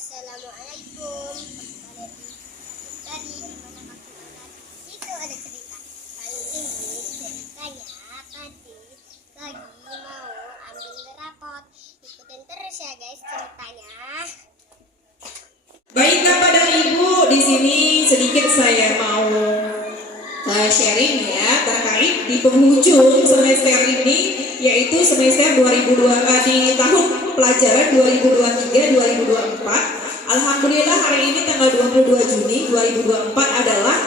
Assalamualaikum. Kembali tadi di mana kakek anak itu ada cerita. Kali ini ceritanya tadi lagi mau ambil rapot. Ikutin terus ya guys ceritanya. Baik Bapak dan Ibu, di sini sedikit saya mau sharing ya terkait di penghujung semester ini, yaitu semester 2002 di tahun pelajaran 2023-2024. Alhamdulillah hari ini tanggal 22 Juni 2024 adalah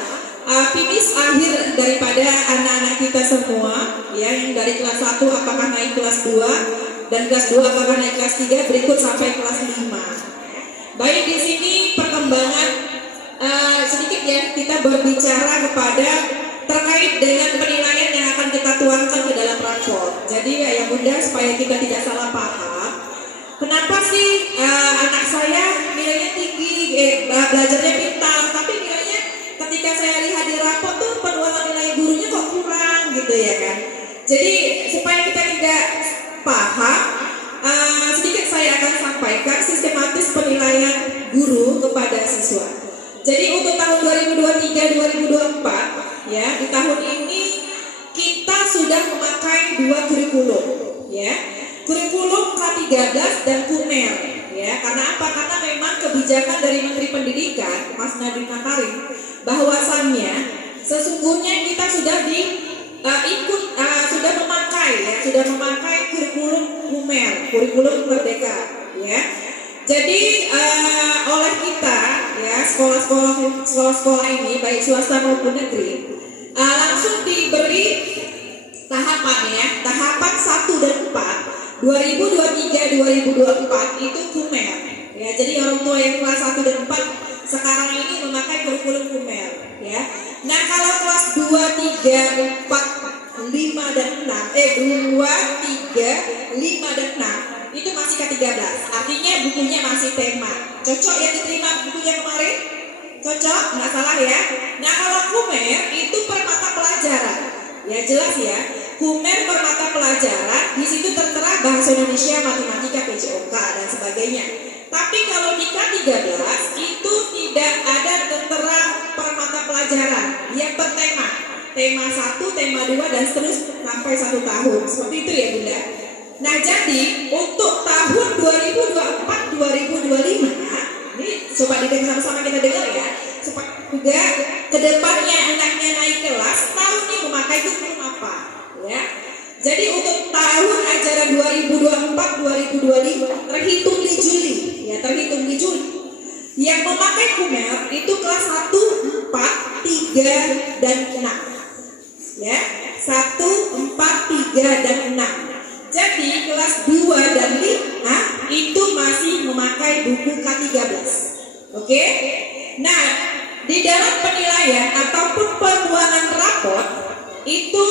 finish akhir daripada anak-anak kita semua ya, yang dari kelas 1 apakah naik kelas 2 dan kelas 2 apakah naik kelas 3 berikut sampai kelas 5. Baik, di sini perkembangan sedikit ya kita berbicara kepada terkait dengan penilaian yang akan kita tuangkan ke dalam rapor. Jadi ya Bunda, supaya kita tidak salah paham, kenapa sih anak saya nilainya tinggi, belajarnya pintar, tapi nilainya ketika saya lihat di rapor tuh penuaran nilai gurunya kok kurang gitu ya kan. Jadi supaya kita tidak paham, sedikit saya akan sampaikan sistematis penilaian guru kepada siswa. Jadi untuk tahun 2023-2024 ya, di tahun ini kita sudah memakai 2 kurikulum ya. Kurikulum K13 dan KUNER ya. Karena apa? Karena memang kebijakan dari Menteri Pendidikan Mas Nadiem Makarim bahwasannya sesungguhnya kita sudah sudah memakai kurikulum KUMER, kurikulum Merdeka ya. Jadi oleh kita ya, sekolah-sekolah ini baik swasta maupun negeri langsung diberi tahapan ya, tahapan 1 dan 4 2023-2024 itu KUMER ya. Jadi orang tua yang kelas 1 dan 4 sekarang ini memakai kurikulum KUMER ya. Nah kalau kelas 2, 3, 4, 5 dan 6 2, 3, 5 dan 6 itu masih K13, artinya bukunya masih tema. Cocok ya diterima bukunya kemarin? Cocok? Nggak salah ya. Nah kalau KUMER itu per mata pelajaran ya, jelas ya, KUMER per mata pelajaran, di situ tertera bahasa Indonesia, matematika, PJOK dan sebagainya. Tapi kalau di K13 itu tidak ada tertera per mata pelajaran, dia per tema. Tema 1, tema 2 dan seterusnya sampai 1 tahun. Seperti itu ya Bunda. Nah jadi untuk tahun 2024-2025 ini coba didengar sama-sama, kita dengar ya, supaya juga kedepannya anaknya naik kelas tahun ini memakai kurikulum apa ya. Jadi untuk tahun ajaran 2024-2025 terhitung di Juli ya, terhitung di Juli yang memakai KUMER itu kelas 1, 4, 3 dan 6 ya, 1, 4, 3 dan 6. Jadi kelas 2 dan 5 itu masih memakai buku K13. Oke? Nah, di dalam penilaian ataupun penuangan raport itu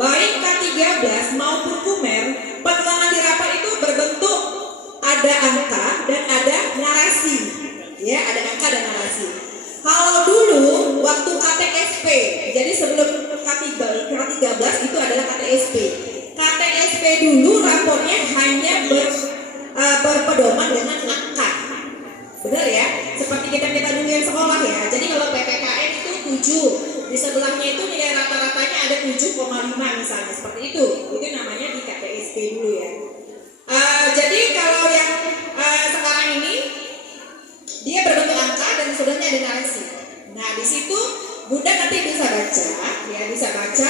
baik K13 maupun KUMER, penuangan di raport itu berbentuk ada angka dan ada narasi. Ya, ada angka dan narasi. Kalau dulu waktu KTSP, jadi sebelum K13 itu adalah KTSP. KTSP dulu rapornya hanya berpedoman dengan angka, benar ya? Seperti kita dulu yang sekolah ya. Jadi kalau PPKN itu 7, di sebelahnya itu nilai rata-ratanya ada 7,5 misalnya, seperti itu. Itu namanya di KTSP dulu ya. Jadi kalau yang sekarang ini dia berbentuk angka dan sebelahnya ada narasi. Nah di situ Bunda nanti bisa baca ya, bisa baca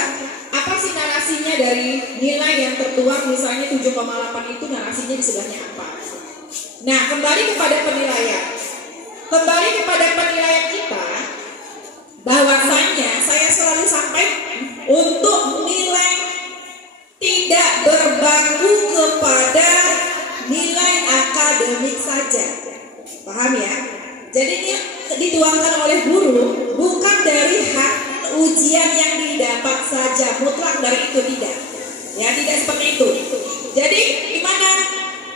apa sih narasinya dari nilai yang tertuang, misalnya 7,8 itu narasinya di sebelahnya apa. Nah kembali kepada penilaian. Kembali kepada penilaian kita, bahwasannya saya selalu sampaikan untuk nilai tidak berbaku kepada nilai akademik saja. Paham ya? Jadi ini dituangkan oleh guru bukan dari hak ujian yang didapat saja, mutlak dari itu tidak. Ya, tidak seperti itu. Jadi gimana?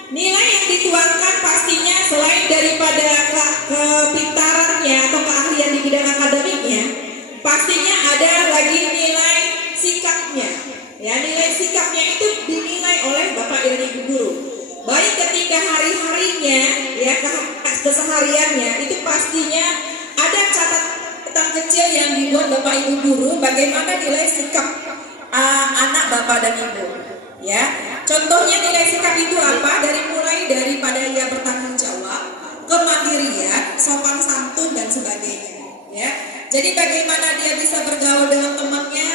Nilai yang dituangkan pastinya selain daripada kepintarannya atau keahlian di bidang akademiknya, pastinya ada lagi nilai sikapnya. Ya, nilai sikapnya itu dinilai oleh Bapak dan Ibu guru. Baik ketika hari-harinya ya kesehariannya itu pastinya ada catatan kecil yang dibuat Bapak Ibu guru bagaimana nilai sikap anak Bapak dan Ibu. Ya, contohnya nilai sikap itu apa? Mulai daripada ia bertanggung jawab, kemandirian, sopan santun dan sebagainya. Ya, jadi bagaimana dia bisa bergaul dengan temannya,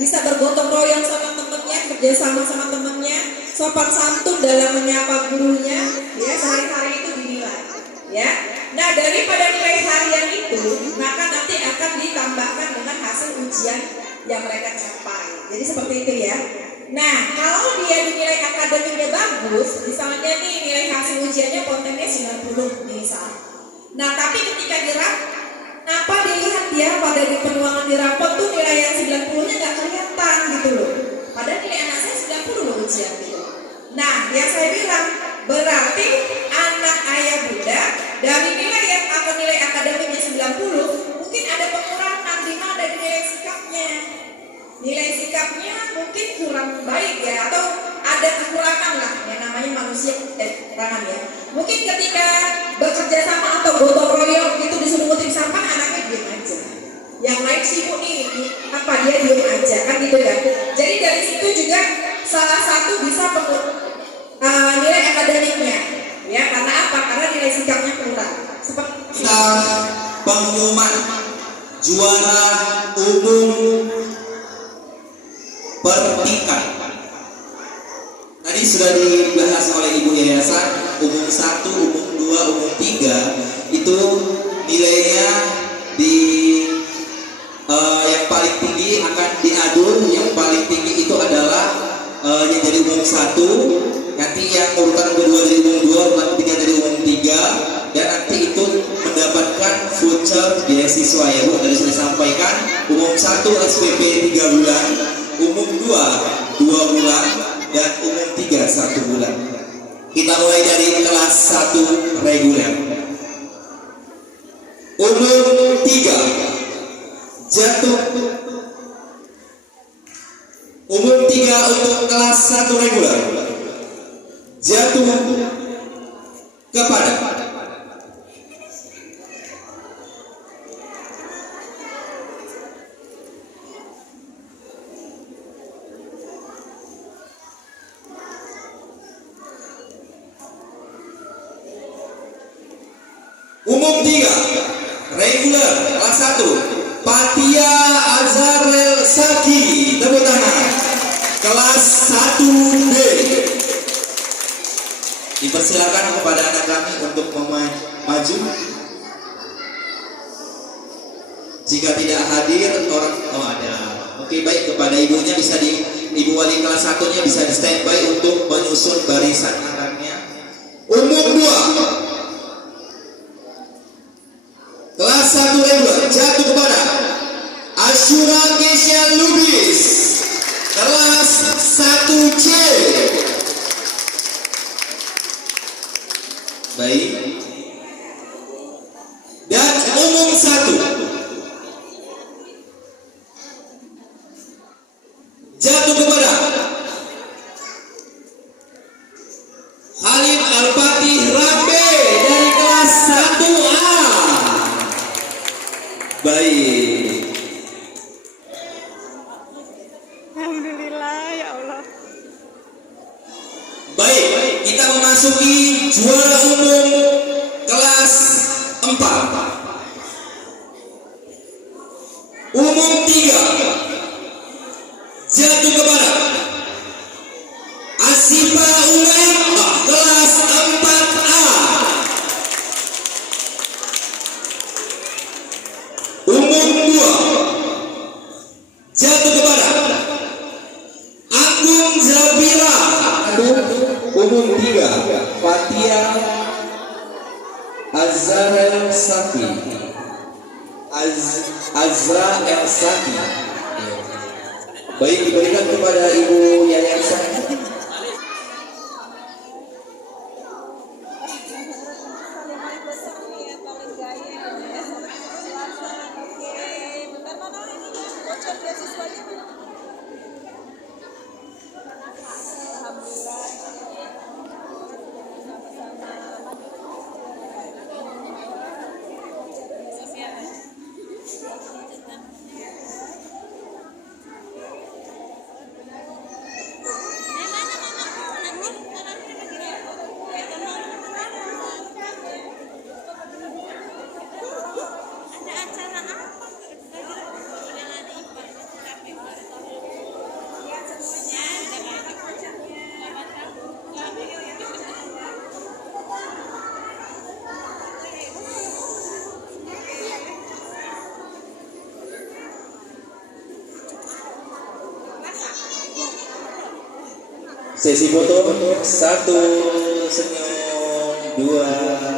bisa bergotong royong sama temannya, kerjasama sama temannya, sopan santun dalam menyapa gurunya, ya sehari-hari itu dinilai. Ya, nah daripada nilai harian itu, maka nanti akan ditambahkan dengan hasil ujian yang mereka capai. Jadi seperti itu ya. Nah, kalau dia dinilai akademiknya bagus, misalnya nih nilai hasil ujiannya kontennya 90 misal. Nah, tapi ketika apa dilihat ya pada di penuangan di rapot tuh nilai yang 90-nya nggak kelihatan gitu loh. Padahal nilai anak saya 90 loh ujian gitu. Nah, yang saya bilang berarti anak ayah bunda dari nilai yang nilai akademiknya 90 mungkin ada pengurangan di mana dari nilai sikapnya. Nilai sikapnya mungkin kurang baik ya, atau ada kekurangan lah, yang namanya manusia kekurangan ya. Mungkin ketika bekerja sama atau gotong royong itu disuruh ngutip sampah, anaknya diam aja. Yang lain sibuk nih, dia diam aja kan gitu ya. Jadi dari situ juga salah satu bisa nilai akademiknya ya, karena apa? Karena nilai sikapnya kurang. Seperti pengumuman juara umum per tingkat. Tadi sudah dibahas oleh Ibu Yayasan, umum 1, umum 2, umum 3 itu nilainya di yang paling tinggi akan diadu. Yang paling tinggi itu adalah yang dari umum 1, nanti yang urutan kedua dari umum 2, urutan ketiga dari umum 3, dan nanti itu mendapatkan voucher beasiswa ya Bu. Tadi sudah sampaikan, umum 1 SPP 3 bulan, umum 2 bulan, dan umum 3 1 bulan. Kita mulai dari kelas 1 reguler. Umum 3 jatuh. Umum 3 untuk kelas 1 reguler jatuh kepada umum 3 reguler kelas 1 Patia Azarel Saki, tepuk tangan. Kelas 1B. Dipersilakan kepada anak kami untuk maju. Jika tidak hadir orang ada. Oke, baik, kepada ibunya bisa ibu wali kelas 1-nya bisa di standby untuk menyusun barisan anaknya. Umum 2 kelas 1 reguler jatuh kepada Asyura Kesha Lubis, kelas 1C. Baik. Dan umum 1 jatuh kepada Khalid Al-Fatih Rambe dari kelas 1A. Baik. Alhamdulillah ya Allah. Baik, kita memasuki juara umum kelas 4. Umum 3 jatuh kepada Asifa Umayyah kelas 4A. Umum 2 jatuh kepada Agung Zabira. Umum 3 Fatia Azra El Saki. Azra El Saki. Baik, diberikan kepada Ibu Yayasan. Sesi foto 1, senyum 2.